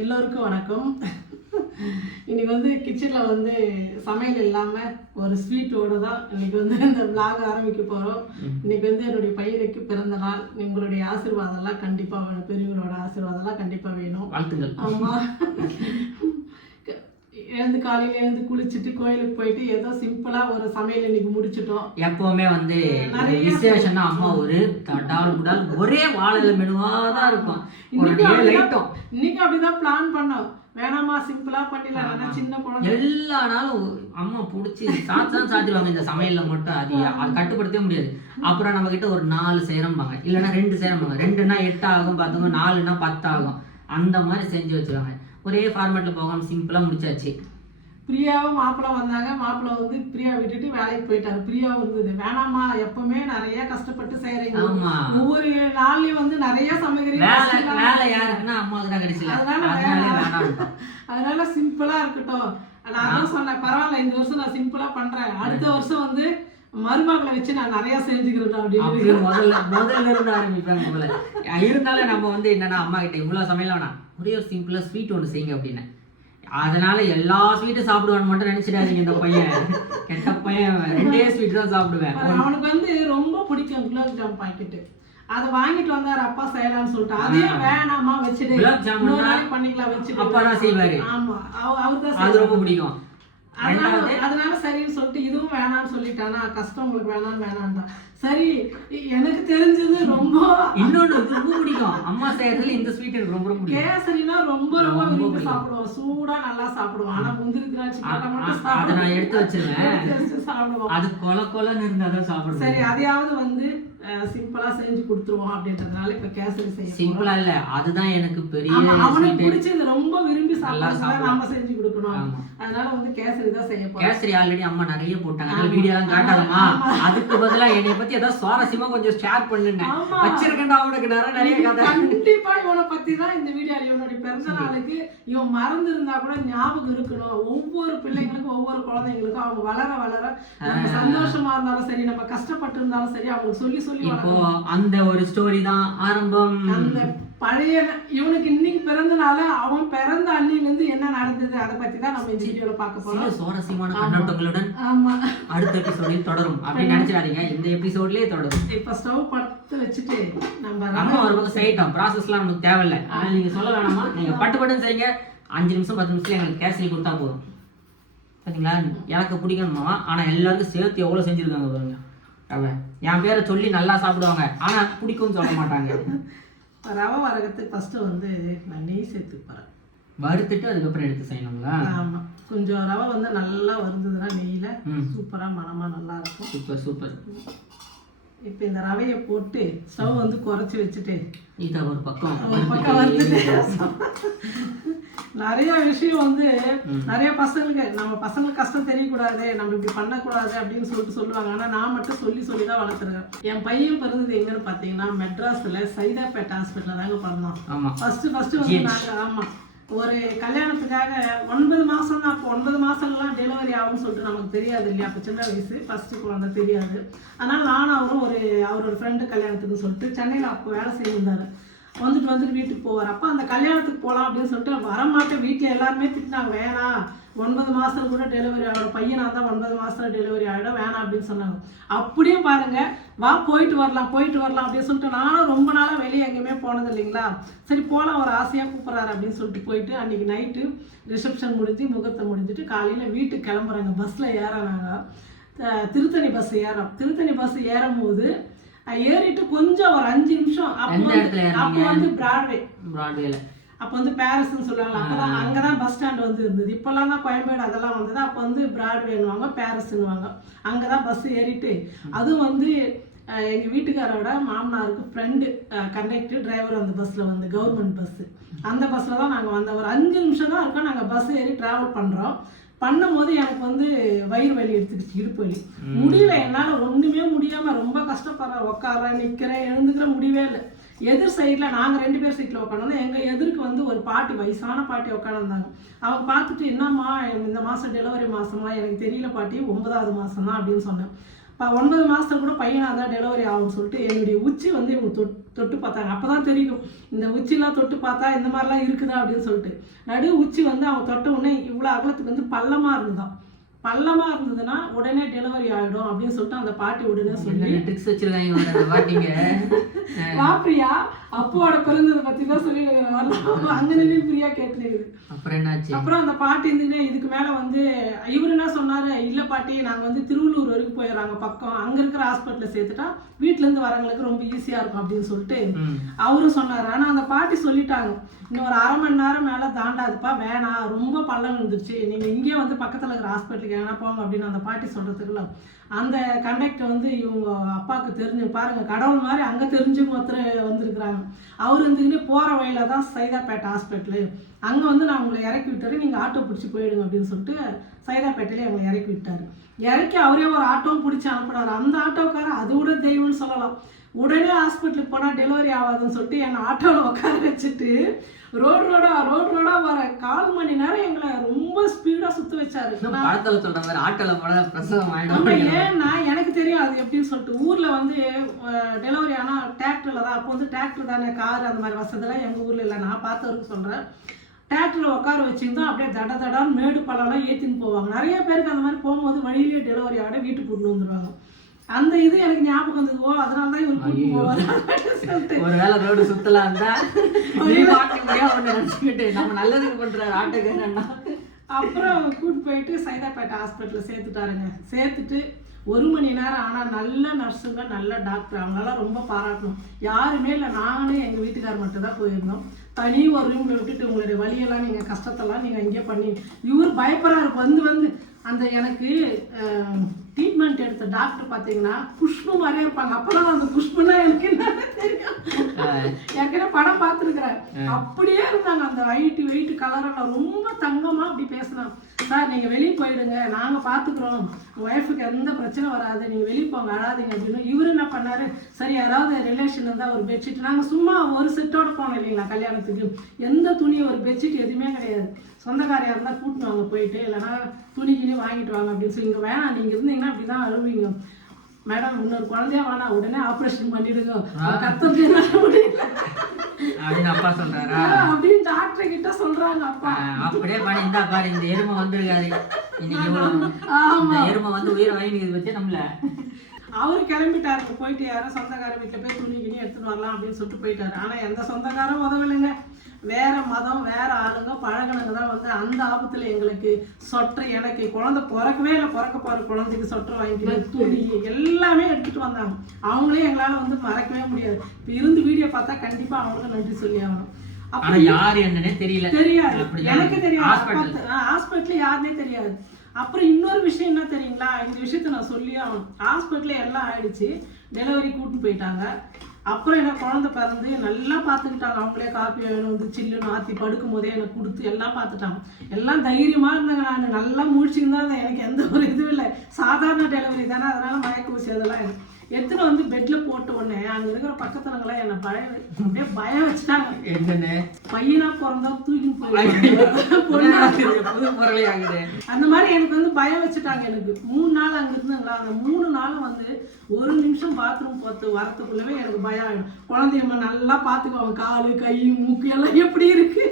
எல்லோருக்கும் வணக்கம். இன்னைக்கு வந்து கிச்சனில் வந்து சமையல் இல்லாமல் ஒரு ஸ்வீட்டோடு தான் இன்னைக்கு வந்து இந்த vlog ஆரம்பிக்க போகிறோம் இன்னைக்கு வந்து என்னுடைய பையனுக்கு பிறந்த நாள். உங்களுடைய ஆசீர்வாதம்லாம் கண்டிப்பாக வேணும் பெரியவங்களோட ஆசீர்வாதம்லாம் கண்டிப்பாக வேணும். ஆமாம் எழுந்து காலையில் எழுந்து குளிச்சுட்டு கோயிலுக்கு போயிட்டு ஏதோ சிம்பிளாக ஒரு சமையல் இன்னைக்கு முடிச்சிட்டோம். எப்பவுமே வந்து நிறைய விசேஷம்னா அம்மா ஒரு தடால் குடால் ஒரே வாழையில மெனுவா தான் இருக்கும். இன்னைக்கு அப்படிதான் பிளான் பண்ணோம். வேணாமா சிம்பிளா பண்ணிடலாம். ஆனா சின்ன குழந்தை. எல்லா நாளும் அம்மா பிடிச்சி சாத்து தான் சாத்திடுவாங்க இந்த சமையல்ல மட்டும் அது அது கட்டுப்படுத்தவே முடியாது. அப்புறம் நம்ம கிட்ட ஒரு நாலு செய்யறம்பாங்க இல்லைன்னா ரெண்டு செய்யறம்பாங்க ரெண்டுன்னா எட்டு ஆகும் பார்த்துங்க நாலுன்னா பத்து ஆகும் அந்த மாதிரி செஞ்சு வச்சிருவாங்க. ஒரே ஃபார்மேட்ல போகாம சிம்பிளா முடிச்சாச்சு. பிரியாவும் மாப்பிள்ளை வந்தாங்க. மாப்பிள்ளை வந்து பிரியா விட்டுட்டு வேலைக்கு போயிட்டாரு. பிரியா வந்தது. வேணாமா எப்பவுமே நிறைய கஷ்டப்பட்டு செய்யறீங்க. ஒவ்வொரு நாள்லயும் வந்து நிறைய சமைக்கிறீங்க. வேலை யாருக்குன்னா அம்மாவுக்கு தான் கிடைச்சல. அதனால சிம்பிளா இருக்கட்டும். நான் அதான் சொன்னேன் பரவாயில்ல இந்த வருஷம் நான் சிம்பிளா பண்றேன். அடுத்த வருஷம் வந்து மருமகளை வச்சு நான் நிறைய செஞ்சுக்கிறேன் அப்படின்னு முதல்ல முதல்ல இருந்து ஆரம்பிப்பாங்க போல இருந்தாலும் நம்ம வந்து என்னன்னா அம்மா கிட்ட இவ்வளவு சமையல வேணாம். ஒரே ஒரு சிம்பிளா ஸ்வீட் ஒன்று செய்யுங்க அப்படின்னு. அதனால எல்லா ஸ்வீட்டும் சாப்பிடுவான்னு மட்டும் நினைச்சிடாதீங்க இந்த பையன். கெட்ட பையன். ரெண்டே ஸ்வீட் தான் சாப்பிடுவேன். அவனுக்கு வந்து ரொம்ப பிடிக்கும் குலோப் ஜாம் பாக்கெட்டு. அதை வாங்கிட்டு வந்தாரு அப்பா செய்யலாம்னு சொல்லிட்டு. அதையும் வேணாமா வச்சுடு. குலாப் நாளைக்கு பண்ணிக்கலாம் வச்சுடு. அப்பா தான் செய்வாரு. ஆமா. அவர் தான் அது ரொம்ப பிடிக்கும். அதனால சரின்னு சொல்லிட்டு இதுவும் வேணாம்னு சொல்லிட்டானா? கஷ்டம் உங்களுக்கு வேணாம் வேணாம்டா சரி எனக்கு தெரிஞ்சது ரொம்ப இன்னொன்னு ரொம்ப பிடிக்கும். அம்மா செய்யறதுல இந்த ஸ்வீட் எனக்கு ரொம்ப பிடிக்கும். கேசரினா ரொம்ப ரொம்ப ரொம்ப விரும்பி. சாப்பிடுவோம் சூடா நல்லா சாப்பிடுவோம் ஆனா முந்திரி திராட்சை அதை நான் எடுத்து வச்சிருவேன். சாப்பிடுவோம் அது கொல கொலன்னு இருந்தாதான் சாப்பிடுவேன் சரி அதையாவது வந்து சிம்பிளா செஞ்சு கொடுத்துருவோம் அப்படின்றதுனால இப்ப கேசரி செய்ய. சிம்பிளா இல்ல அதுதான் எனக்கு பெரிய அவனுக்கு. பிடிச்சது ரொம்ப விரும்பி சாப்பிடுறதா. நாம செஞ்சு கொடுக்கணும். அதனால வந்து கேசரி தான் செய்ய போறோம். கேசரி ஆல்ரெடி அம்மா நிறைய போட்டாங்க. அதனால வீடியோ எல்லாம் காட்டாதம்மா. அதுக்கு பதிலா என்னைய பத்தி ஏதாவது சுவாரஸ்யமா கொஞ்சம் ஷேர் பண்ணுங்க ஆமா. வச்சிருக்கேன்டா அவனுக்கு நிறைய நிறைய கதை. கண்டிப்பா இவனை பத்தி தான் இந்த வீடியோல இவனுடைய பிறந்த நாளுக்கு இவன் மறந்து இருந்தா கூட ஞாபகம் இருக்கணும். ஒவ்வொரு பிள்ளைங்களுக்கும் ஒவ்வொரு குழந்தைங்களுக்கும் அவங்க வளர வளர சந்தோஷமா இருந்தாலும் சரி நம்ம கஷ்டப்பட்டு இருந்தாலும் சரி அவங்களுக்கு சொல்லி சொல்லி இப்போ அந்த ஒரு ஸ்டோரி தான் ஆரம்பம். அந்த பழைய இவனுக்கு இன்னைக்கு பிறந்த நாள் அவன் பிறந்த அன்னில இருந்து என்ன நடந்தது அதை பத்தி தான் நம்ம இந்த வீடியோல பார்க்க போறோம். சுவாரஸ்யமான கண்ணோட்டங்களுடன் ஆமா. அடுத்த எபிசோடில் தொடரும். அப்படின்னு நினைச்சிடாதீங்க. இந்த எபிசோட்லயே தொடரும். இப்ப ஸ்டவ் படுத்து வச்சுட்டு நம்ம நம்ம ஒரு பக்கம் செய்யட்டோம் ப்ராசஸ்லாம் நமக்கு தேவையில்ல. ஆனா நீங்க சொல்ல வேணாமா? நீங்க பட்டு பட்டுன்னு செய்யுங்க. அஞ்சு நிமிஷம் பத்து நிமிஷத்துல எங்களுக்கு கேசரி கொடுத்தா போதும். பாத்தீங்களா? எனக்கு பிடிக்கணுமா ஆனா எல்லாருக்கும் சேர்த்து எவ்வளவு செஞ்சிருக்காங்க பாருங்க. அவன் என் பேரை சொல்லி நல்லா சாப்பிடுவாங்க. ஆனா பிடிக்கும்னு சொல்ல மாட்டாங்க. ரவை வரகத்துக்கு ஃபர்ஸ்ட் வந்து நெய் சேர்த்து போறேன். வறுத்துட்டு அதுக்கப்புறம் எடுத்து செய்யணுங்களா? ஆமா. கொஞ்சம் ரவை வந்து நல்லா வருந்ததுன்னா நெய்யில ம். சூப்பரா மணமா நல்லா இருக்கும். Super super. இப்போ இந்த ரவையை போட்டு ஸ்டவ் வந்து குறைச்சி வச்சுட்டு இதை ஒரு பக்கம் பக்கம் வறுத்துட்டு நிறைய விஷயம் வந்து நிறைய பசங்களுக்கு நம்ம பசங்களுக்கு கஷ்டம் தெரியக்கூடாது நம்ம இப்படி பண்ணக்கூடாது அப்படின்னு சொல்லிட்டு சொல்லுவாங்க. ஆனா நான் மட்டும் சொல்லி சொல்லி தான் வளர்த்துருக்கேன். என் பையன் பிறந்தது எங்கன்னு பார்த்தீங்கன்னா மெட்ராஸ்ல சைதாப்பேட்டை ஹாஸ்பிட்டல் தாங்க ஆமா. ஃபர்ஸ்ட் ஃபர்ஸ்ட் வந்து நாங்க ஆமா. ஒரு கல்யாணத்துக்காக ஒன்பது மாசம் தான் அப்போ ஒன்பது மாசம்லாம் டெலிவரி ஆகும்னு சொல்லிட்டு நமக்கு தெரியாது இல்லையா? அப்போ சின்ன வயசு ஃபஸ்ட்டு குழந்தை தெரியாது. அதனால நானும் அவரும் ஒரு அவரோட ஃப்ரெண்டு கல்யாணத்துக்கு சொல்லிட்டு சென்னையில் அப்போ வேலை செய்யிருந்தாரு வந்துட்டு வந்துட்டு வீட்டுக்கு போவார். அப்போ அந்த கல்யாணத்துக்கு போகலாம் அப்படின்னு சொல்லிட்டு வரமாட்டேன். வீட்டில் எல்லாருமே திட்டினாங்க வேணாம் ஒன்பது மாதம் கூட டெலிவரி ஆகிடும் பையனாக தான் ஒன்பது மாதம் டெலிவரி ஆகிடும் வேணாம் அப்படின்னு சொன்னாங்க. அப்படியே பாருங்கள் வா போயிட்டு வரலாம் போயிட்டு வரலாம் அப்படின்னு சொல்லிட்டு நானும் ரொம்ப நாளாக வெளியே எங்கேயுமே போனது இல்லைங்களா? சரி போகலாம் ஒரு ஆசையாக கூப்பிட்றாரு அப்படின்னு சொல்லிட்டு போயிட்டு அன்றைக்கி நைட்டு ரிசப்ஷன் முடிஞ்சு முகூர்த்தம் முடிஞ்சிட்டு காலையில் வீட்டுக்கு கிளம்புறாங்க. பஸ்ஸில் ஏறானாங்க திருத்தணி பஸ் ஏறோம் திருத்தணி பஸ் ஏறும்போது ஏறிட்டு கொஞ்சம் ஒரு அஞ்சு நிமிஷம் அப்போ வந்து அப்போ வந்து பிராட்வே பிராட்வேல அப்போ வந்து பாரிஸ்னு சொல்லுவாங்க அப்பதான் அங்கே தான் பஸ் ஸ்டாண்ட் வந்து இருந்தது இப்போல்லாம் தான் கோயம்பேடு அதெல்லாம் வந்தது. அப்போ வந்து பிராட்வேன்னுவாங்க பாரிஸ்னுவாங்க அங்கே தான் பஸ் ஏறிட்டு அதுவும் வந்து அஹ், எங்க வீட்டுக்காரோட மாமனாருக்கு ஃப்ரெண்டு கண்டக்டர் டிரைவர் அந்த பஸ்ஸில் வந்து கவர்மெண்ட் பஸ்ஸு அந்த பஸ்ஸில் தான் நாங்கள் வந்தோம். ஒரு அஞ்சு நிமிஷம் தான் இருக்கோம். நாங்கள் பஸ் ஏறி ட்ராவல் பண்ணுறோம் பண்ணும்போது எனக்கு வந்து வயிறு வலி எடுத்துக்கிச்சு இடுப்பு வலி. முடியல என்னால் ஒன்றுமே முடியாமல் ரொம்ப கஷ்டப்படுறேன். உட்காரேன் நிற்கிறேன் எழுந்துக்கிற முடியவே இல்லை. எதிர் சைடில் நாங்கள் ரெண்டு பேர் சீட்டில் உட்காந்தோம் எங்கள் எதிர்க்கு வந்து ஒரு பாட்டி வயசான பாட்டி உட்காந்துருந்தாங்க அவங்க பார்த்துட்டு என்னம்மா இந்த மாதம் டெலிவரி மாதமா எனக்கு தெரியல பாட்டி ஒன்பதாவது மாதம் தான் அப்படின்னு சொன்னேன். ஒன்பது மாசத்துல கூட பையனாக தான் டெலிவரி ஆகும்னு சொல்லிட்டு என்னுடைய உச்சி வந்து இவங்க தொட் தொட்டு பார்த்தாங்க. அப்போ தான் தெரியும் இந்த உச்சிலாம் தொட்டு பார்த்தா இந்த மாதிரிலாம் இருக்குதா அப்படின்னு சொல்லிட்டு. நடு உச்சி வந்து அவங்க தொட்ட உடனே இவ்வளோ அகலத்துக்கு வந்து பள்ளமாக இருந்ததாம் பள்ளமாக இருந்ததுன்னா உடனே டெலிவரி ஆகிடும் அப்படின்னு சொல்லிட்டு அந்த பாட்டி உடனே சொல்லி ட்ரிக்ஸ் வச்சிருக்காங்க வந்து அப்போட பிறந்ததை பற்றி தான் சொல்லி வரலாம் அங்கே நின்று பிரியா கேட்டுனுக்குது அப்புறம் என்னாச்சு? அப்புறம் அந்த பாட்டி இருந்துட்டு இதுக்கு மேல வந்து இவர் என்ன சொன்னாரு? இல்ல பாட்டி நாங்க வந்து திருவள்ளூர் வரைக்கும் போயிடுறாங்க பக்கம். அங்க இருக்கிற ஹாஸ்பிட்டல்ல சேர்த்துட்டா வீட்ல இருந்து வரவங்களுக்கு ரொம்ப ஈஸியா இருக்கும் அப்படின்னு சொல்லிட்டு. அவரும் சொன்னாரு. ஆனா அந்த பாட்டி சொல்லிட்டாங்க. இன்னும் ஒரு அரை மணி நேரம் மேல தாண்டாதுப்பா வேணாம். ரொம்ப பள்ளம் விழுந்துருச்சு. நீங்க இங்கேயே வந்து பக்கத்துல இருக்கிற ஹாஸ்பிட்டலுக்கு எங்கன்னா போங்க அப்படின்னு அந்த பாட்டி சொல்றதுக்குள்ள அந்த கண்டக்டர் வந்து இவங்க அப்பாவுக்கு தெரிஞ்சு பாருங்கள் கடவுள் மாதிரி அங்கே தெரிஞ்சவங்க ஒருத்தர் வந்திருக்கிறாங்க. அவர் இருந்துக்கிட்டு போகிற வழியில தான் சைதாப்பேட்டை ஹாஸ்பிட்டலு அங்கே வந்து நான் உங்களை இறக்கி விட்டுறேன் நீங்கள் ஆட்டோ பிடிச்சி போயிடுங்க அப்படின்னு சொல்லிட்டு சைதாப்பேட்டையிலே அவங்களை இறக்கி விட்டார். இறக்கி அவரே ஒரு ஆட்டோவும் பிடிச்சி அனுப்புனார். அந்த ஆட்டோக்காரர் அது கூட தெய்வம்னு சொல்லலாம். உடனே ஹாஸ்பிட்டலுக்கு போனால் டெலிவரி ஆகாதுன்னு சொல்லிட்டு என்னை ஆட்டோவில் உட்கார வச்சுட்டு ரோடு ரோடா ரோடு ரோடா வர கால் மணி நேரம் எங்களை ரொம்ப ஸ்பீடாக சுற்ற வச்சாரு. படத்துல சொல்ற மாதிரி ஆட்டோல போட பிரசவம் ஏன்னா எனக்கு தெரியும் அது எப்படின்னு சொல்லிட்டு. ஊர்ல வந்து டெலிவரி ஆனா டிராக்டர்ல தான். அப்போ வந்து டிராக்டர் தானே கார் அந்த மாதிரி வசதிலாம் எங்க ஊர்ல இல்லை. நான் பார்த்த வரைக்கும் சொல்றேன். டிராக்டர்ல உட்கார வச்சிருந்தோம். அப்படியே தட தடான்னு மேடு பழம்லாம் ஏத்தின்னு போவாங்க. நிறைய பேருக்கு அந்த மாதிரி போகும்போது வழியிலேயே டெலிவரி ஆட வீட்டுக்கு கூட்டு வந்துருவாங்க. அந்த இது எனக்கு ஞாபகம் வந்தது. ஓ அதனால தான் இவர் கூட்டு போவாரு ஒருவேளை ரோடு சுத்தலாம் நினைச்சுக்கிட்டு நம்ம நல்லதுக்கு பண்ற ஆட்டோக்காரன்னா அப்புறம் கூட்டு போயிட்டு சைதாப்பேட்டை ஹாஸ்பிட்டலில் சேர்த்துட்டாருங்க. சேர்த்துட்டு ஒரு மணி நேரம் ஆனால் நல்ல நர்ஸுங்க நல்ல டாக்டர் அவங்களாம் ரொம்ப பாராட்டணும். யாருமே இல்லை நானே எங்கள் வீட்டுக்கார் மட்டும் தான் போயிருந்தோம். தனி ஒரு ரூமில் விட்டுட்டு உங்களுடைய வழியெல்லாம் நீங்கள் கஷ்டத்தெல்லாம் நீங்கள் இங்கே பண்ணி இவர் பயப்படுறாரு. வந்து வந்து அந்த எனக்கு ட்ரீட்மெண்ட் எடுத்த டாக்டர் பார்த்தீங்கன்னா புஷ்பு மாதிரியே இருப்பாங்க. அப்போதான் அந்த புஷ்புனா எனக்கு என்னன்னு தெரியும். ஏற்கனவே படம் பார்த்துருக்குறேன். அப்படியே இருந்தாங்க. அந்த ஹைட்டு வெயிட் கலரெல்லாம் ரொம்ப தங்கமா அப்படி பேசினாங்க சார் நீங்க வெளியே போயிடுங்க. நாங்க பாத்துக்கிறோம். ஒய்ஃபுக்கு எந்த பிரச்சனை வராது. நீங்க வெளியே போங்க அழாதீங்க அப்படின்னு. இவரு என்ன பண்ணாரு? சரி யாராவது ரிலேஷன் இருந்தா ஒரு பெட்ஷீட் நாங்க சும்மா ஒரு செட்டோட போனோம் இல்லைங்களா கல்யாணத்துக்கு. எந்த துணி ஒரு பெட்ஷீட் எதுவுமே கிடையாது. சொந்தக்காரையா இருந்தா கூட்டிட்டு வாங்க போயிட்டு. இல்லைன்னா துணி கிணி வாங்கிட்டு வாங்க அப்படின்னு சொல்லி இங்க வேணாம். நீங்க இருந்தீங்கன்னா அப்படிதான் அழுவீங்க. மேடம் இன்னொரு குழந்தையா வேணாம் உடனே ஆப்ரேஷன் பண்ணிடுங்க. கத்தது முடியல. அப்படின்னு அப்பா சொல்றாரா? அப்படின்னு டாக்டர் கிட்ட சொல்றாங்க அப்பா. அப்படியே பண்ணி இந்தா பாரு இந்த எருமை வந்திருக்காரு இன்னைக்கு இந்த எருமை வந்து உயிரை வாங்கிக்கிறது வச்சு நம்மள? அவரு கிளம்பிட்டாரு போயிட்டு யாரும் சொந்தக்கார வீட்டுல போய் துணி கிணி எடுத்துட்டு வரலாம் அப்படின்னு சொல்லிட்டு போயிட்டாரு. ஆனா எந்த சொந்தக்காரும் உதவலைங்க. வேற மதம் வேற ஆளுங்க பழகினங்க தான் வந்து அந்த ஆபத்துல எங்களுக்கு சொட்டை எனக்கு குழந்தை பிறக்கவே இல்லை பிறக்க போற குழந்தைக்கு சொட்டை வாங்கிட்டு துணி எல்லாமே எடுத்துட்டு வந்தாங்க. அவங்களே எங்களால வந்து மறக்கவே முடியாது. இப்ப இருந்து வீடியோ பார்த்தா கண்டிப்பா அவங்களுக்கு நன்றி சொல்லி ஆகணும். அப்ப ஆனா யாரு என்னன்னே தெரியல. தெரியாது. எனக்கு தெரியாது. ஹாஸ்பிட்டல் யாருனே தெரியாது. அப்புறம் இன்னொரு விஷயம் என்ன தெரியுங்களா? இந்த விஷயத்த நான் சொல்லி ஆகணும். ஹாஸ்பிட்டல்ல எல்லாம் ஆயிடுச்சு. டெலிவரி கூட்டிட்டு போயிட்டாங்க. அப்புறம் என்ன குழந்தை பிறந்து நல்லா பார்த்துக்கிட்டாங்க. அவங்களே காப்பி வேணும் வந்து சில்லுன்னு ஆற்றி படுக்கும் போதே எனக்கு கொடுத்து எல்லாம் பார்த்துட்டாங்க. எல்லாம் தைரியமா இருந்தாங்க நான். நல்லா முழிச்சுருந்தா எனக்கு எந்த ஒரு இதுவும் இல்லை. சாதாரண டெலிவரி தானே. அதனால மயக்க ஊசி அதெல்லாம் எனக்கு. எடுத்துட்டு வந்து பெட்ல போட்ட உடனே அங்க இருக்கிற பக்கத்துலங்களாம் என்னை பயம் அப்படியே பயம் வச்சுட்டாங்க. என்னன்னு? பையனா பிறந்தா தூக்கி போயிடுவாங்க ஆகுது? அந்த மாதிரி எனக்கு வந்து பயம் வச்சுட்டாங்க எனக்கு. மூணு நாள் அங்க இருந்தாங்களா? அந்த மூணு நாளும் வந்து ஒரு நிமிஷம் பாத்ரூம் போத்து வரத்துக்குள்ளவே எனக்கு பயம் ஆயிடும். குழந்தையம்மா நல்லா பார்த்துக்குவாங்க காலு கை மூக்கு எல்லாம் எப்படி இருக்கு?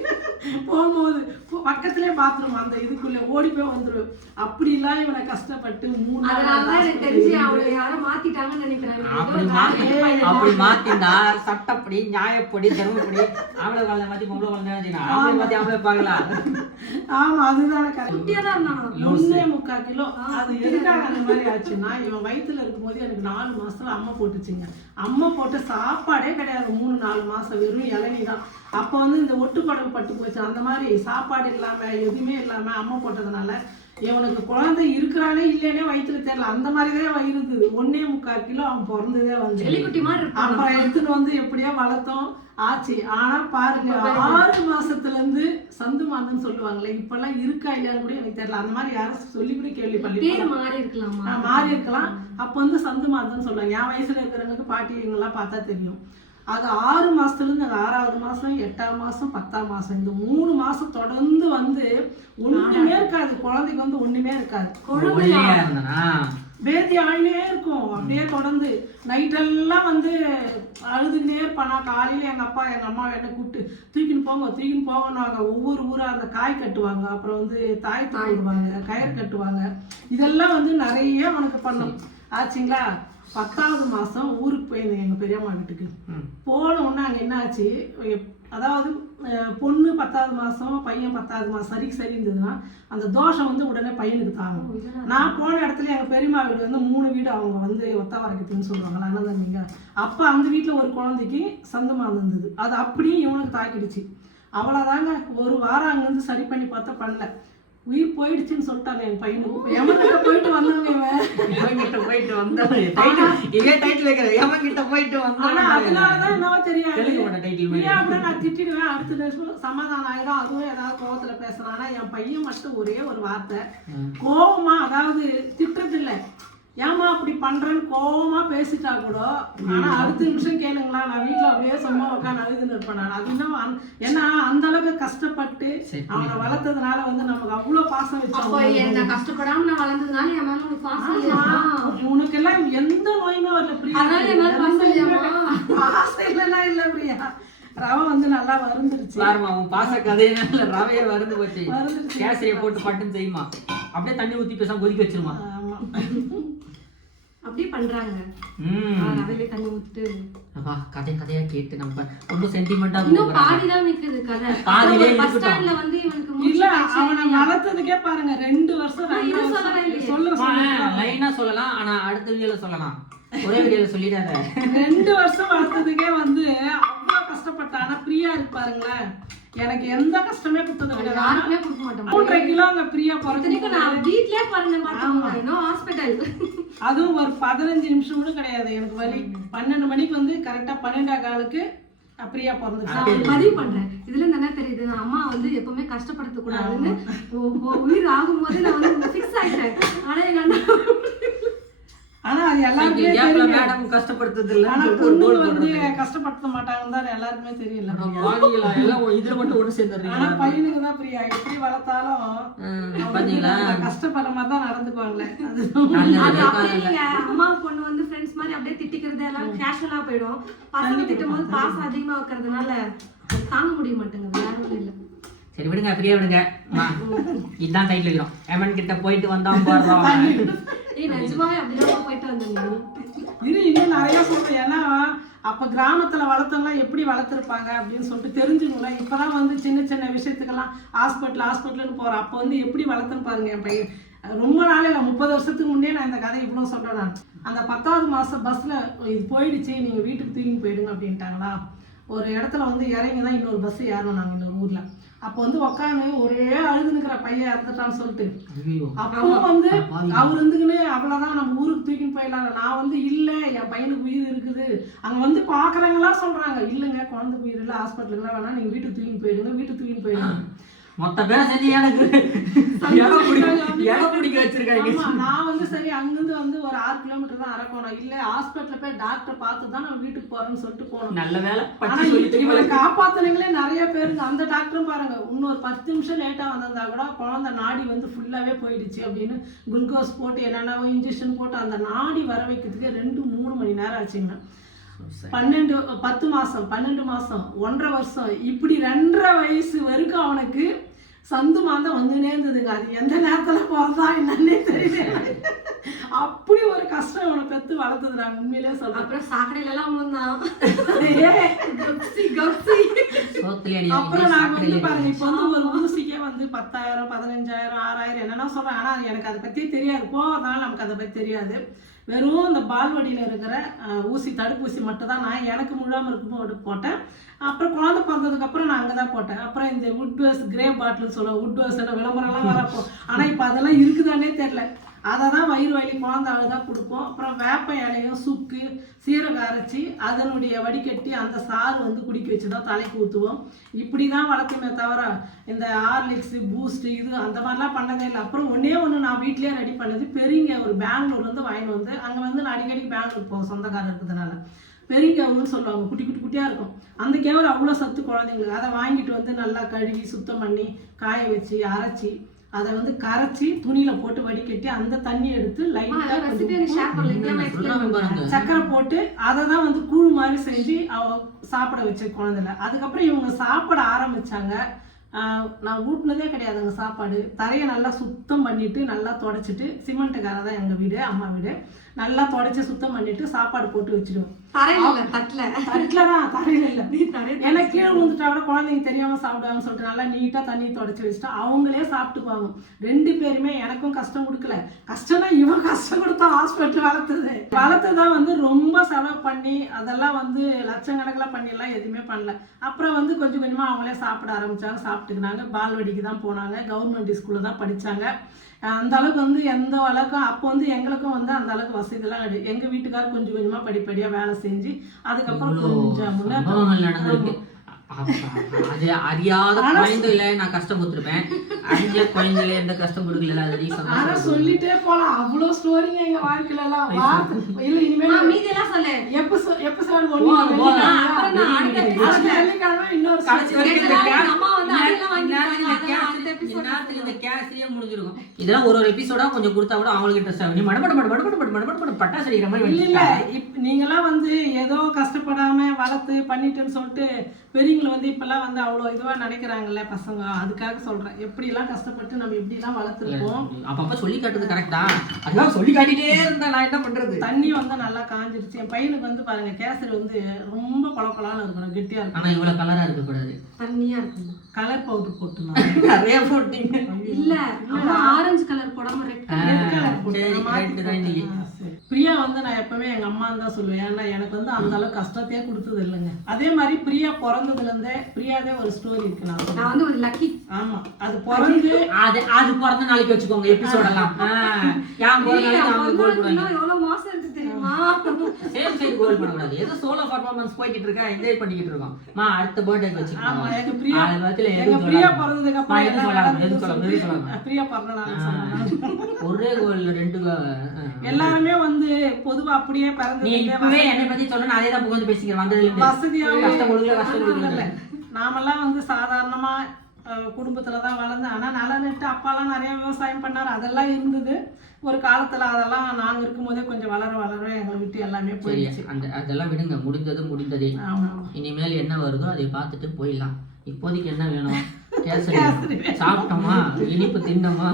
போகும்போது பக்கத்துலயே பாத்ரூம் அந்த இதுக்குள்ள ஓடி போய் வந்துடும் அப்படிலாம் இவனை கஷ்டப்பட்டு மூணு நாள் அதனாலதான் எனக்கு தெரிஞ்சு அவளை யாரும் மாத்திட்டாங்கன்னு நினைக்கிறேன் அப்படி மாத்தி அப்படி மாத்திந்தா சட்டப்படி நியாயப்படி தர்மப்படி ஆம்பளை குழந்தை மாத்தி பொம்பளை குழந்தை ஆம்பளை மாத்தி ஆம்பளை பார்க்கலாம் ஆமா அதுதானே கரெக்ட் குட்டியா தான் இருந்தான்? ஒன்னே முக்கால் கிலோ. அது எதுக்காக அந்த மாதிரி ஆச்சுன்னா இவன் வயித்துல இருக்கும்போது எனக்கு நாலு மாசத்துல அம்மா போட்டுச்சுங்க. அம்மா போட்டு சாப்பாடே கிடையாது. மூணு நாலு மாசம் வெறும் இளநீ தான் அப்போ வந்து இந்த ஒட்டுப்படல் பட்டு போச்சு. அந்த மாதிரி சாப்பாடு இல்லாம எதுவுமே இல்லாம அம்மா போட்டதுனால இவனுக்கு குழந்தை இருக்கிறானே இல்லையானே வயித்துல தெரியல. அந்த மாதிரி தான் வயிறு இருந்தது. ஒன்னே முக்கால் கிலோ அவன் பிறந்ததே வந்து. எலிக்குட்டி மாதிரி அப்புறம் எடுத்துட்டு வந்து எப்படியோ வளர்த்தோம். ஆச்சு. ஆனா பாருங்க ஆறு மாசத்துல இருந்து சந்து மாந்தன்னு சொல்லுவாங்களே இப்பெல்லாம் இருக்கா இல்லையான்னு கூட எனக்கு தெரியல. அந்த மாதிரி யாரும் சொல்லி கூட கேள்விப்பள்ளி பேர் மாறி இருக்கலாமா? மாறி இருக்கலாம். அப்ப வந்து சந்து மாந்தன்னு சொல்லுவாங்க. என் வயசுல இருக்கிறவங்களுக்கு பாட்டி இவங்கெல்லாம் பார்த்தா தெரியும். அது ஆறு மாசத்துல இருந்து அது ஆறாவது மாசம் எட்டாம் மாசம் பத்தாம் மாசம். இந்த மூணு மாசம் தொடர்ந்து வந்து ஒண்ணுமே இருக்காது. குழந்தைக்கு வந்து ஒண்ணுமே இருக்காது. இருந்தானா பேத்தி ஆயினே இருக்கும். அப்படியே தொடர்ந்து. நைட்டெல்லாம் வந்து அழுதுகிட்டே இருப்பானா? காலையில எங்க அப்பா எங்க அம்மா என்ன கூப்பிட்டு தூக்கின்னு போங்க தூக்கின்னு போங்கன்னுவாங்க ஒவ்வொரு ஊரா அந்த காய் கட்டுவாங்க. அப்புறம் வந்து தாய் போடுவாங்க கயிறு கட்டுவாங்க. இதெல்லாம் வந்து நிறைய அவனுக்கு பண்ணும். ஆச்சுங்களா? பத்தாவது மாசம் ஊருக்கு போயிருந்தேன் எங்க பெரியம்மா வீட்டுக்கு. ம். போன போன உடனே அங்கே என்ன ஆச்சு அதாவது பொண்ணு பத்தாவது மாதம் பையன் பத்தாவது மாதம் சரிக்கு சரி இருந்ததுன்னா அந்த தோஷம் வந்து உடனே பையனுக்கு தாங்கும். நான் போன இடத்துல எங்கள் பெரியம்மா வீடு வந்து மூணு வீடு அவங்க வந்து ஒத்த வரைக்குதுன்னு சொல்லுவாங்க அண்ணன் தம்பிங்க அப்போ அந்த வீட்டில் ஒரு குழந்தைக்கு சந்தமா இருந்தது. அது அப்படியே இவனுக்கு தாக்கிடுச்சு. அவ்வளோதாங்க ஒரு வாரம் அங்கேருந்து சரி பண்ணி பார்த்தா பண்ணல. உயிர் போயிடுச்சுன்னு சொல்லிட்டாங்க என் எவன்கிட்ட போயிட்டு இவன். இவன்கிட்ட போயிட்டு வந்தவன். இதே டைட்டில் கிட்ட போயிட்டு வந்தவன். அதனாலதான் என்னவோ தெரியாது. நான் திட்டிடுவேன். அடுத்த நிமிஷம் சமாதானம் ஆயிடும். அதுவும் ஏதாவது கோவத்துல பேசுறான் என் பையன் மட்டும் ஒரே ஒரு வார்த்தை. கோவமா அதாவது திட்டுறது இல்ல ஏமா அப்படி பண்றேன்னு கோவமா பேசிட்டா கூட ஆனா அடுத்த நிமிஷம் கேளுங்களா நான் வீட்டுல அப்படியே சும்மா உட்காந்து அழுதுன்னு இருப்பேன் நான். அது இன்னும் அந்த- ஏன்னா அந்த அளவுக்கு கஷ்டப்பட்டு அவனை வளர்த்ததுனால வந்து நமக்கு அவ்வளவு பாசம் என்ன கஷ்டப்படாம நான் வளர்ந்ததுனால என் மேல உனக்கு பாசம் இல்லையா? உனக்கு எல்லாம் எந்த நோயுமே வரல பிரியா. பாசம் இல்லைன்னா இல்ல பிரியா. ரவை வந்து நல்லா வருந்துருச்சு பாருமா உன் பாச கதையினால ரவையை வருந்து போச்சு. கேசரியை போட்டு பட்டுன்னு செய்யுமா? அப்படியே தண்ணி ஊத்தி பேசாம கொதிக்க வச்சிருமா? ஆமா அப்படி பண்றாங்க. ம். ரவையிலே தண்ணி ஊத்திட்டு. அப்பா கதை கதையா கேட்டு நம்ம ரொம்ப சென்டிமெண்டா இன்னும் பாதிதான் நிக்குது கதை. பாதியிலே பஸ். ஸ்டாண்ட்ல வந்து இவனுக்கு இல்ல அவனை வளர்த்ததுக்கே பாருங்க ரெண்டு வருஷம் ரெண்டு வருஷம் சொல்லவே இல்லையே. சொல்ல சொல்ல லைனா சொல்லலாம் ஆனா அடுத்த வீடியோல சொல்லலாம். ஒரே வீடியோல சொல்லிடாத. ரெண்டு வருஷம் வளர்த்ததுக்கே வந்து அவ்வளவு கஷ்டப்பட்டேன். ஆனா பிரியா இருக்கு பாருங்களேன் எனக்கு எந்த கஷ்டமே கொடுத்தது கிடையாது யாருக்குமே கொடுக்க மாட்டோம். மூன்றரை கிலோ அங்க பிரியா பிறகு நான் வீட்லயே இன்னும் ஹாஸ்பிட்டல் அதுவும் ஒரு பதினஞ்சு நிமிஷம் கூட கிடையாது. எனக்கு வலி பன்னெண்டு மணிக்கு வந்து கரெக்டா பன்னெண்டா காலுக்கு பிரியா பிறந்துச்சு பதிவு பண்றேன். இதுல இருந்து என்ன தெரியுது? நான் அம்மா வந்து எப்பவுமே கஷ்டப்படுத்த கூடாதுன்னு உயிர் ஆகும்போது நான் வந்து ஃபிக்ஸ் ஆயிட்டேன். ஆனா எங்க அண்ணா ஆனா அது எல்லாருக்குமே மேடம் கஷ்டப்படுத்துறது இல்ல ஆனா பொண்ணுங்க வந்து கஷ்டப்படுத்த மாட்டாங்கன்னு தான் எல்லாருக்குமே தெரியல. எல்லாம் இதுல மட்டும் ஒண்ணு சேர்ந்துடுறீங்க ஆனா பையனுக்கு தான் பிரியா. எப்படி வளர்த்தாலும் பாத்தீங்களா? கஷ்டப்படுற மாதிரி தான் நடந்துக்குவாங்களே. அது அம்மா பொண்ணு வந்து ஃப்ரெண்ட்ஸ் மாதிரி அப்படியே திட்டிக்கிறது எல்லாம் கேஷுவலா போயிடும். பசங்க திட்டும் போது பாசம் அதிகமா வைக்கிறதுனால தாங்க முடிய மாட்டேங்குது. வேற ஒண்ணும் இல்ல. சரி விடுங்க ஃப்ரீயா விடுங்க. இதுதான் டைட்டில் வைக்கிறோம் எமன் கிட்ட போயிட்டு வந்தான் போடுறோம் ஏய் நிஜமாவே அப்படிதான் போயிட்டு இது இன்னும் நிறைய சொல்றேன். ஏன்னா அப்ப கிராமத்துல வளர்த்தவங்களாம் எப்படி வளர்த்துருப்பாங்க அப்படின்னு சொல்லிட்டு தெரிஞ்சுக்கணும் இப்பதான் வந்து சின்ன சின்ன விஷயத்துக்கெல்லாம் ஹாஸ்பிட்டல் ஹாஸ்பிட்டல்னு போறோம். அப்போ வந்து எப்படி வளர்த்துன்னு பாருங்க என் பையன். ரொம்ப நாள் இல்லை. முப்பது வருஷத்துக்கு முன்னே நான் இந்த கதை இவ்வளோ சொல்றேன் நான். அந்த பத்தாவது மாசம் பஸ்ல இது போயிடுச்சு. நீங்க வீட்டுக்கு தூக்கின்னு போயிடுங்க அப்படின்ட்டாங்களா. ஒரு இடத்துல வந்து இறங்கி தான் இன்னொரு பஸ் ஏறணும் நாங்கள் இன்னொரு ஊர்ல. அப்போ வந்து உக்காந்து ஒரே அழுதுனுக்கிற பையன் இறந்துட்டான்னு சொல்லிட்டு. அப்பவும் வந்து அவர் இருந்துக்குன்னு அவ்வளவுதான் நம்ம ஊருக்கு தூக்கின்னு போயிடலாம் நான் வந்து இல்ல என் பையனுக்கு உயிர் இருக்குது. அங்க வந்து பாக்குறவங்களாம் சொல்றாங்க இல்லைங்க குழந்தைக்கு உயிர் இல்லை ஹாஸ்பிட்டலுக்குலாம் வேணா நீங்க வீட்டுக்கு தூக்கின்னு போயிடுங்க வீட்டுக்கு தூக்கின்னு போயிடுங்க. மொத்த பேர் செஞ்சு எனக்கு இடம் பிடிக்க இடம் பிடிக்க வச்சிருக்காங்க. நான் வந்து சரி அங்கிருந்து வந்து ஒரு ஆறு கிலோமீட்டர் தான் அரக்கோணம். இல்ல ஹாஸ்பிட்டல்ல போய் டாக்டர் பார்த்து தான் நம்ம வீட்டுக்கு போறோம்னு சொல்லிட்டு போனோம் நல்ல வேலை. இவரை காப்பாத்துனீங்களே நிறைய பேருக்கு அந்த டாக்டரும் பாருங்க இன்னொரு பத்து நிமிஷம் லேட்டா வந்திருந்தா கூட குழந்தை நாடி வந்து ஃபுல்லாவே போயிடுச்சு அப்படின்னு குளுக்கோஸ் போட்டு என்னென்னவோ இன்ஜெக்ஷன் போட்டு அந்த நாடி வர வைக்கிறதுக்கு ரெண்டு மூணு மணி நேரம் ஆச்சுங்க. பன்னெண்டு பத்து மாசம் பன்னெண்டு மாசம் ஒன்றரை வருஷம். இப்படி ரெண்டரை வயசு வரைக்கும் அவனுக்கு சந்து மாந்தம் வந்துனே இருந்ததுங்க. அது எந்த நேரத்துல பிறந்தா என்னன்னே தெரியல. அப்படி ஒரு கஷ்டம் இவனை பெத்து வளர்த்தது நான் உண்மையிலே சொல்றேன். அப்புறம் சாக்கடையில எல்லாம் விழுந்தான் அப்புறம் நாங்க வந்து பாருங்க இப்போ வந்து ஒரு ஊசிக்கே வந்து பத்தாயிரம் பதினஞ்சாயிரம் ஆறாயிரம் என்னென்ன சொல்றேன். ஆனா எனக்கு அதை பத்தி தெரியாது. போகிறதுனால நமக்கு அதை பத்தி தெரியாது. வெறும் இந்த பால்வடியில இருக்கிற ஊசி தடுப்பூசி மட்டும் தான் நான் எனக்கு முழாமல் இருக்கும்போது போட்டேன். அப்புறம் குழந்தை பிறந்ததுக்கு அப்புறம் நான் அங்கே தான் போட்டேன். அப்புறம் இந்த வுட்வேஸ் கிரே பாட்டில் சொல்லுவேன் வுட்வேஸ் விளம்பரம்லாம் வரப்போ ஆனா இப்போ அதெல்லாம் இருக்குதானே தெரியல. அதை தான் வயிறு வலி குழந்தை தான் கொடுப்போம். அப்புறம் வேப்ப இலையும் சுக்கு சீரகம் அரைச்சி அதனுடைய வடிகட்டி அந்த சாறு வந்து குடிக்க வச்சு தான் தலைக்கு ஊற்றுவோம் இப்படி தான் வளர்த்துமே தவிர இந்த ஹார்லிக்ஸு பூஸ்ட்டு இது அந்த மாதிரிலாம் பண்ணதே இல்லை. அப்புறம் ஒன்றே ஒன்று நான் வீட்லேயே ரெடி பண்ணது பெரியங்க ஒரு பெங்களூர்லேருந்து வாங்கிட்டு வந்து அங்கே வந்து நான் அடிக்கடி பெங்களூர் போவோம் சொந்தக்காரர் இருக்கிறதுனால. பெரிய கேவுன்னு சொல்லுவாங்க குட்டி குட்டி குட்டியாக இருக்கும். அந்த கேவர் அவ்வளோ சத்து குழந்தைங்களுக்கு அதை வாங்கிட்டு வந்து நல்லா கழுவி சுத்தம் பண்ணி காய வச்சு அரைச்சி அதை வந்து கரைச்சி துணியில போட்டு வடிகட்டி அந்த தண்ணியை எடுத்து லைட்டா சக்கரை போட்டு அதை தான் வந்து கூழ் மாதிரி செஞ்சு அவ சாப்பிட வச்ச குழந்தைல. அதுக்கப்புறம் இவங்க சாப்பிட ஆரம்பிச்சாங்க. ஆஹ் நான் ஊட்டினதே கிடையாதுங்க சாப்பாடு. தரையை நல்லா சுத்தம் பண்ணிட்டு நல்லா தொடச்சிட்டு சிமெண்ட்டுக்கார தான் எங்கள் வீடு அம்மா வீடு. நல்லா தொடச்சி சுத்தம் பண்ணிட்டு சாப்பாடு போட்டு வச்சிடுவோம். தரையில இல்ல தட்டுல. தட்டில் தான் தரையில் இல்லை. நீ தரையில ஏன்னா கீழே விழுந்துட்டா கூட குழந்தைங்க தெரியாம சாப்பிடுவாங்கன்னு சொல்லிட்டு நல்லா நீட்டா தண்ணி தொடச்சி வச்சுட்டா அவங்களே சாப்பிட்டுக்குவாங்க. ரெண்டு பேருமே எனக்கும் கஷ்டம் கொடுக்கல. கஷ்டம்னா இவன் கஷ்டம் கொடுத்தா ஹாஸ்பிட்டல் வளர்த்தது. வளர்த்துதான் வந்து ரொம்ப செலவு பண்ணி அதெல்லாம் வந்து லட்சக்கணக்கில் பண்ணிலாம் எதுவுமே பண்ணல. அப்புறம் வந்து கொஞ்சம் கொஞ்சமா அவங்களே சாப்பிட ஆரம்பிச்சாங்க சாப்பிட்டுக்கினாங்க. பால்வாடிக்கு தான் போனாங்க. கவர்மெண்ட் ஸ்கூல்ல தான் படிச்சாங்க. அந்த அளவுக்கு வந்து எந்த அளவுக்கும் அப்போ வந்து எங்களுக்கும் வந்து அந்த அளவுக்கு வசதியெல்லாம் கிடையாது எங்க வீட்டுக்காரர் கொஞ்சம் கொஞ்சமா படிப்படியா வேலை செஞ்சு அதுக்கப்புறம் கொஞ்சம் அது அறியாத குழந்தையில நான் கஷ்டம் கொடுத்துருப்பேன் அறிஞ்ச குழந்தையில எந்த கஷ்டம் கொடுக்கல அது ரீசன் ஆனா சொல்லிட்டே போலாம். அவ்வளவு ஸ்டோரிங்க எங்க வாழ்க்கையில எல்லாம் வார்த்தை- இல்ல இனிமேல் மீதி எல்லாம் சொல்லு. அப்புறம் நான் அடுத்த இன்னொரு அம்மா வந்து அடியெல்லாம் வாங்கிட்டாங்க. நேரத்துக்கு இந்த கேஸ்லயே முடிஞ்சிருக்கும். இதெல்லாம் ஒரு ஒரு எபிசோடா கொஞ்சம் கொடுத்தா கூட அவங்களுக்கு இன்ட்ரெஸ்ட் ஆகும். நீ மடமட மட மட மட மட மட பட்டாசு அடிக்கிற மாதிரி இல்ல இல்ல. இப்ப நீங்கெல்லாம் வந்து ஏதோ கஷ்டப்படாம வளர்த்து பண்ணிட்டுன்னு சொல்லிட்டு பெரியவங்களை வந்து இப்பெல்லாம் வந்து அவ்வளவு இதுவா நினைக்கிறாங்கல்ல பசங்க. அதுக்காக சொல்றேன். எப்படி எல்லாம் கஷ்டப்பட்டு நம்ம எப்படி எல்லாம் வளர்த்துருப்போம் அப்பப்ப சொல்லி காட்டுறது கரெக்ட் தான். அதுதான் சொல்லி காட்டிட்டே இருந்தா நான் என்ன பண்றது? தண்ணி வந்து நல்லா காஞ்சிருச்சு. என் பையனுக்கு வந்து பாருங்க கேசரி வந்து ரொம்ப பளபளன்னு இருக்கணும் கெட்டியா இருக்கணும். ஆனா இவ்வளவு கலரா இருக்க கூடாது தண்ணியா இருக்கும் கலர் பவுடர் போட்டுலாம் நிறைய போட்டீங்க. இல்ல ஆரஞ்சு கலர் போடாம ரெட் கலர். பிரியா வந்து நான் எப்பவுமே எங்க அம்மா தான் சொல்லுவேன். ஏன்னா எனக்கு வந்து அந்த அளவுக்கு கஷ்டத்தையே கொடுத்தது இல்லைங்க. அதே மாதிரி பிரியா பிறந்ததுல இருந்தே பிரியாதே ஒரு ஸ்டோரி இருக்கு நான் வந்து ஒரு லக்கி ஆமா அது பிறந்து அது அது பிறந்த நாளைக்கு வச்சுக்கோங்க கோல் போடுவாங்க. எவ்வளவு மாசம் சேம் சைடு கோல் பண்ணக்கூடாது ஏதோ சோலோ பர்ஃபார்மன்ஸ் போய்கிட்டு இருக்கா? என்ஜாய் பண்ணிக்கிட்டு இருக்கோம். மா அடுத்த பர்த்டே ஆமா எங்க பிரியா அது பத்தில எங்க பிரியா. பிறந்ததுக்கு அப்புறம். பிரியா பிறந்த ஒரே கோல் ரெண்டு. ஆ. எல்லாருமே வந்து பொதுவா அப்படியே நீ இப்பவே என்னை பத்தி நான் அதே தான் புகழ்ந்து பேசிக்கிறேன். வந்ததுல வசதியாவே கஷ்டம் கொடுக்கல கஷ்டம். நாமெல்லாம் வந்து சாதாரணமா அஹ், குடும்பத்துல தான் வளர்ந்தேன். ஆனா நல நட்டு அப்பாலாம் நிறைய விவசாயம் பண்ணாரு. அதெல்லாம் இருந்தது. ஒரு காலத்துல அதெல்லாம் நாங்க இருக்கும்போதே கொஞ்சம் வளர வளர எங்களை விட்டு எல்லாமே போயிடுச்சு. அந்த அதெல்லாம் விடுங்க. முடிந்தது. முடிந்ததே இனிமேல் என்ன வருதோ அதை பார்த்துட்டு போயிடலாம். இப்போதைக்கு என்ன வேணும்? சாப்பிட்டோமா? இனிப்பு தின்னோமா?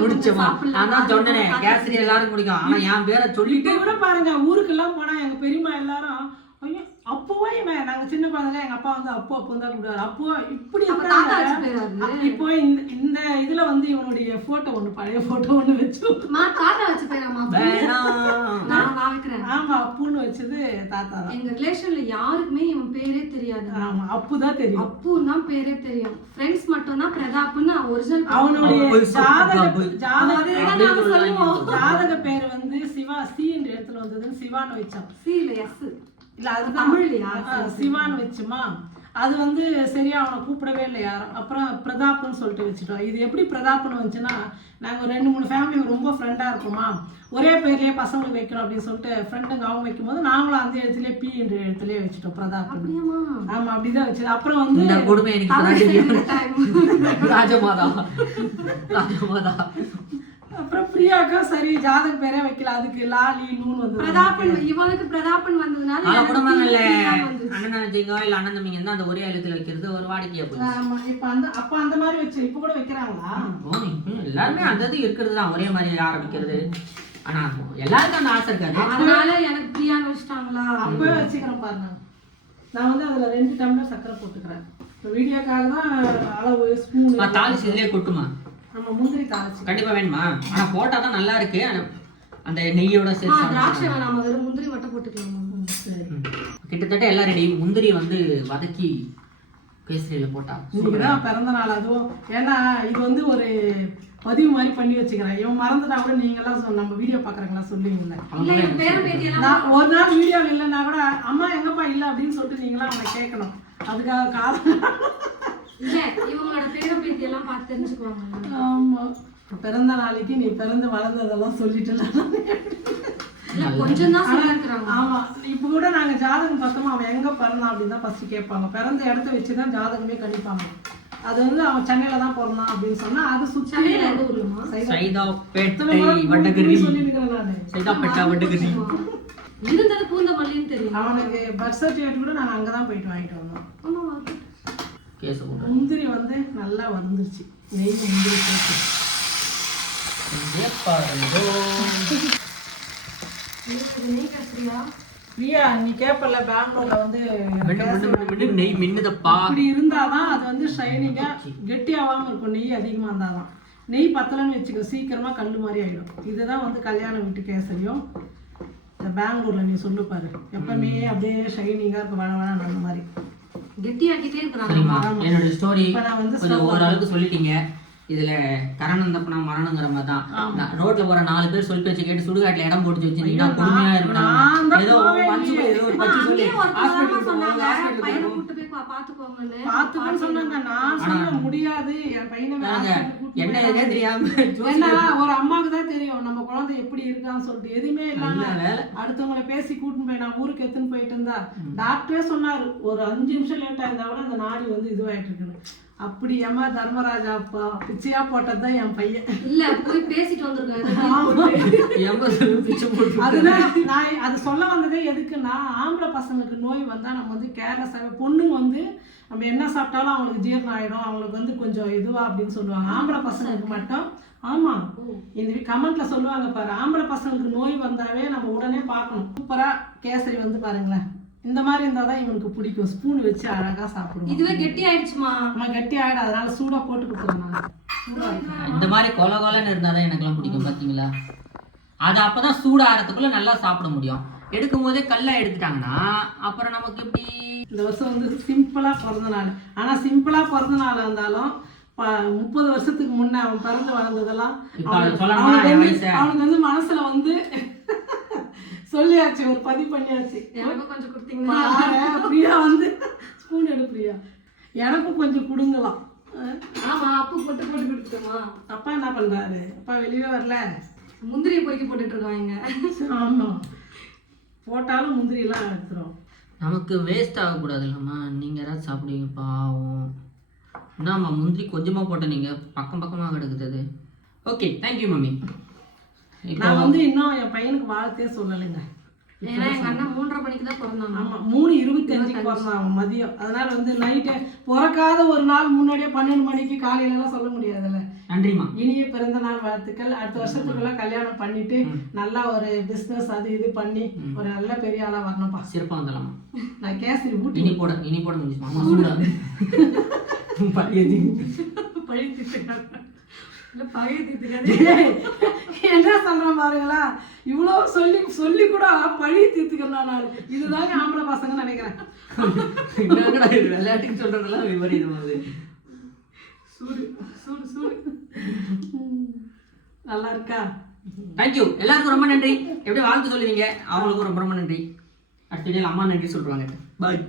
முடிச்சோமா? நான் சொன்னேனே. கேசரி எல்லாரும் குடிக்கும். ஆனா என் பேரை சொல்லிட்டு கூட பாருங்க ஊருக்கெல்லாம் போனா எங்க பெரியம்மா எல்லாரும் அப்போவே இவன் நாங்க சின்ன குழந்தைல எங்க அப்பா வந்து அப்போ அப்போ தான் கூப்பிடுவாரு. அப்போ இப்படி அப்ப. அப்ப இப்போ இந்த இந்த இதுல வந்து இவனுடைய போட்டோ ஒண்ணு பழைய போட்டோ ஒண்ணு வச்சு தாத்தா வச்சு வைக்கிறேன் ஆமா அப்புன்னு வச்சது தாத்தா தான். எங்க ரிலேஷன்ல யாருக்குமே இவன் பேரே தெரியாது ஆமா அப்புதான் தெரியும். அப்புன்னு தான் பேரே தெரியும். ஃப்ரெண்ட்ஸ் மட்டும் தான் பிரதாப்னு ஒரிஜினல் அவனுடைய அப்பு, ஜாதக அப்பு. ஜாதக ஜாதக பேர் வந்து சிவா சி என்ற இடத்துல வந்ததுன்னு சிவான்னு வச்சோம் சி இல்ல எஸ் இல்ல அது தமிழ்லையா? சிவான்னு வச்சுமா? அது வந்து சரியா அவனை கூப்பிடவே இல்லை யாரும். அப்புறம் பிரதாப்னு சொல்லிட்டு வச்சுட்டோம். இது எப்படி பிரதாப்னு வந்துச்சுன்னா நாங்க ஒரு ரெண்டு மூணு ஃபேமிலி ரொம்ப ஃப்ரெண்டா இருப்போமா ஒரே பேர்லயே பசங்களுக்கு வைக்கணும் அப்படின்னு சொல்லிட்டு ஃப்ரெண்டுங்க அவங்க வைக்கும்போது நாங்களும் அந்த இடத்துலயே பி என்ற இடத்துலயே வச்சுட்டோம் பிரதாப் அப்படியாமா ஆமா அப்படிதான் வச்சது. அப்புறம் வந்து இந்த கொடுமை எனக்கு ராஜமாதா. ராஜமாதா. அப்புறம் பிரியாக்கா சரி ஜாதக பேரே வைக்கல. அதுக்கு லாலி நூன் வந்து பிரதாபன் இவனுக்கு பிரதாபன் வந்ததுனால பிரியா வந்துச்சு. அண்ணன் தங்கச்சிங்க இல்ல அண்ணன் தம்பிங்க இருந்தா அந்த ஒரே எழுத்துல வைக்கிறது ஒரு வாடிக்கையா போகுது ஆமா இப்ப அந்த அப்ப அந்த மாதிரி வச்சு இப்ப கூட வைக்கிறாங்களா? எல்லாருமே அந்த இது இருக்கிறது தான் ஒரே மாதிரி ஆரம்பிக்கிறது. ஆனா எல்லாருக்கும் அந்த ஆசை இருக்காது. அதனால எனக்கு பிரியான்னு வச்சுட்டாங்களா? அப்பவே வச்சுக்கிறேன் பாருங்க. நான் வந்து அதுல ரெண்டு டம்ளர் சக்கரை போட்டுக்கிறேன். வீடியோக்காக தான் அளவு ஸ்பூன். தாளிச்சு இதுலயே கொட்டுமா? நம்ம முந்திரி தாளிச்சு கண்டிப்பா வேணுமா? ஆனா போட்டா தான் நல்லா இருக்கு ஆனா அந்த நெய்யோட சேர்த்து திராட்சை சாப்பிட்டா- வேணாம. வெறும் முந்திரி மட்டும் போட்டுக்கலாமா? சரி. ம். கிட்டத்தட்ட எல்லாம் ரெடி. முந்திரி வந்து வதக்கி கேசரியில போட்டா இதுதான் பிறந்த நாள். அதுவும் ஏன்னா இது வந்து ஒரு பதிவு மாதிரி பண்ணி வச்சுக்கிறேன். இவன் மறந்துட்டா கூட நீங்களாம் சொல் நம்ம வீடியோ இல்ல பேத்தி எல்லாம் நான் ஒரு நாள் வீடியோவில் இல்லைன்னா கூட அம்மா எங்கப்பா? இல்லை அப்படின்னு சொல்லிட்டு நீங்களாம் அவனை கேட்கணும். அதுக்காக காரணம். இல்ல இவங்களோட பேரும் பேத்தி எல்லாம் பார்த்து தெரிஞ்சுக்குவாங்க. ஆமா. பிறந்த நாளைக்கு நீ பிறந்து வளர்ந்ததெல்லாம் சொல்லிட்டு கொஞ்சம் தான் சொல்லிருக்கிறாங்க ஆமா. இப்ப கூட நாங்க ஜாதகம் பார்த்தோமா அவன் எங்க பிறந்தான் அப்படின்னு தான் ஃபர்ஸ்ட் கேட்பாங்க. பிறந்த இடத்த வச்சு தான் ஜாதகமே கணிப்பாங்க. அது வந்து அவன் சென்னையில தான் பிறந்தான் அப்படின்னு சொன்னா அது சுற்றி சென்னையில எந்த ஊர்லமா சைதாப்பேட்டை வட்டகிரி சொல்லியிருக்கிறேன் நானு? சைதாப்பேட்டை வட்டகிரி இருந்தது பூந்தமல்லின்னு தெரியும். அவனுக்கு பர்த் சர்டிஃபிகேட் கூட நாங்கள் அங்கே தான் போயிட்டு வாங்கிட்டு வந்தோம். கேஸ் போட்டு முந்திரி வந்து நல்லா வந்துருச்சு நெய் முந்திரி போட்டு. பிரியா நீ கேப்பல பெங்களூர்ல வந்து நெய் மின்னுதப்பா. அப்படி இருந்தாதான் அது வந்து ஷைனிங்கா கெட்டியாகாம இருக்கும் நெய் அதிகமா இருந்தாதான். நெய் பத்தலன்னு வச்சுக்கோ சீக்கிரமா கல்லு மாதிரி ஆயிடும். இதுதான் வந்து கல்யாண வீட்டு கேசரியும். இந்த பெங்களூர்ல நீ சொல்லு பாரு. எப்பவுமே அப்படியே ஷைனிங்கா இருக்கும் வள வள அந்த மாதிரி. கெட்டியாக்கிட்டே இருக்கிறாங்க என்னோட ஸ்டோரி இப்ப நான் வந்து கொஞ்சம் ஓரளவுக்கு சொல்லிட்டீங்க. இதுல கரணம் தப்புனா மரணங்கிற மாதிரி தான் ரோட்ல போற நாலு பேர் சொல்லி வச்சு கேட்டு சுடுகாட்டுல இடம் போட்டு வச்சிருந்தீங்கன்னா கொடுமையா நான் இருக்கணும். ஏதோ மனசுக்குள்ள ஏதோ ஒரு பச்சை சொல்லி சொன்னாங்க. பாத்துக்கோங்கன்னு. நான் சொல்ல முடியாது. என் பையனை என்ன போய் எதே தெரியாம ஏன்னா ஒரு அம்மாவுக்கு தான் தெரியும். நம்ம குழந்தை எப்படி இருக்கான்னு சொல்லிட்டு. எதுவுமே இல்லாம. அடுத்தவங்கள பேசி கூட்டின்னு போய் நான் ஊருக்கு எடுத்துன்னு போயிட்டு இருந்தா டாக்டரே சொன்னாரு. ஒரு அஞ்சு நிமிஷம் லேட்டா இருந்தா கூட அந்த நாடி வந்து இதுவாயிட்டு இருக்குன்னு. அப்படி ஏமா தர்மராஜா அப்பா? பிச்சையா போட்டது தான் என் பையன். இல்ல போய் பேசிட்டு போட்டு அதுதான் நான் அது சொல்ல வந்ததே எதுக்குன்னா ஆம்பளை பசங்களுக்கு நோய் வந்தா நம்ம வந்து கேர்லெஸ்ஸாக பொண்ணுங்க வந்து நம்ம என்ன சாப்பிட்டாலும் அவங்களுக்கு ஜீரணம் ஆயிடும். அவங்களுக்கு வந்து கொஞ்சம் இதுவா அப்படின்னு சொல்லுவாங்க. ஆம்பளை பசங்களுக்கு மட்டும். ஆமா. இந்த கமெண்ட்ல சொல்லுவாங்க பாரு ஆம்பளை பசங்களுக்கு நோய் வந்தாவே நம்ம உடனே பார்க்கணும். சூப்பரா கேசரி வந்து பாருங்களேன். இந்த மாதிரி இருந்தால் தான் இவனுக்கு பிடிக்கும். ஸ்பூன் வச்சு அழகா சாப்பிடுவோம் இதுவே கெட்டி ஆயிடுச்சுமா நம்ம கட்டி ஆயிடும் அதனால சூடா போட்டு சூடா இந்த மாதிரி கொல கொலன்னு இருந்தாதான் எனக்கெல்லாம் பிடிக்கும் பாத்தீங்களா? அது அப்பதான் சூடாகிறதுக்குள்ள நல்லா சாப்பிட முடியும். எடுக்கும் போதே கல்ல எடுத்துட்டாங்கன்னா அப்புறம் நமக்கு எப்படி? இந்த வருஷம் வந்து சிம்பிளா பிறந்த நாள். ஆனா சிம்பிளா பிறந்த நாள் இருந்தாலும் முப்பது வருஷத்துக்கு முன்ன அவன் பிறந்து வளர்ந்ததெல்லாம்? அவனுக்கு வந்து மனசுல வந்து சொல்லியாச்சு ஒரு பதிவு பண்ணியாச்சு. எனக்கும் கொஞ்சம் கொடுத்தீங்கன்னா பிரியா வந்து ஸ்பூன் எடு பிரியா. எனக்கும் கொஞ்சம் கொடுங்கலாம் ஆமா அப்பு போட்டு போட்டு கொடுத்துட்டோமா? அப்பா என்ன பண்றாரு? அப்பா வெளியே வரல. முந்திரியை பொறுக்கி போட்டுட்டு இருக்காங்க. ஆமா. போட்டாலும் முந்திரி எல்லாம் எடுத்துரும். நமக்கு வேஸ்ட் ஆகக்கூடாது இல்லம்மா நீங்க யாராவது சாப்பிடுவீங்க பாவம். என்னம்மா முந்திரி கொஞ்சமா போட்ட நீங்க பக்கம் பக்கமா கிடக்குது ஓகே தேங்க்யூ மம்மி நான் வந்து இன்னும் என் பையனுக்கு வாழ்த்தே சொல்லலைங்க. ஏன்னா எங்க அண்ணன் மூன்றரை மணிக்கு தான் பிறந்தாங்க. ஆமா மூணு இருபத்தி அஞ்சுக்கு பிறந்தான் அவன் மதியம். அதனால வந்து நைட்டு பிறக்காத ஒரு நாள் முன்னாடியே பன்னெண்டு மணிக்கு காலையில எல்லாம் சொல்ல முடியாதுல்ல. நன்றிம்மா. இனிய பிறந்த நாள் வாழ்த்துக்கள். அடுத்த வருஷத்துக்குள்ள கல்யாணம் பண்ணிட்டு நல்லா ஒரு பிசினஸ் அது இது பண்ணி ஒரு நல்ல பெரிய ஆளா வரணும்ப்பா. சிறப்பா வந்துடலாமா நான் கேசரி ஊட்டி இனி போட இனி போட முடிஞ்சு மாமா சூடா. பழையது பழி தீர்த்துக்காங்க இல்ல பழைய என்ன சொல்றேன் பாருங்களா? இவ்வளவு சொல்லி சொல்லி கூட பழி தீர்த்துக்கிறேன் நான் இதுதாங்க ஆம்பளை பசங்க நினைக்கிறேன். விளையாட்டுக்கு சொல்றதெல்லாம் விபரீதம் அது. சூடு சூடு சூடு. நல்லா இருக்கா? தேங்க்யூ எல்லாருக்கும் ரொம்ப நன்றி. எப்படி வாழ்த்து சொல்லுவீங்க? அவங்களுக்கும் ரொம்ப ரொம்ப நன்றி. அடுத்த அம்மா நன்றி சொல்றாங்க. பாய்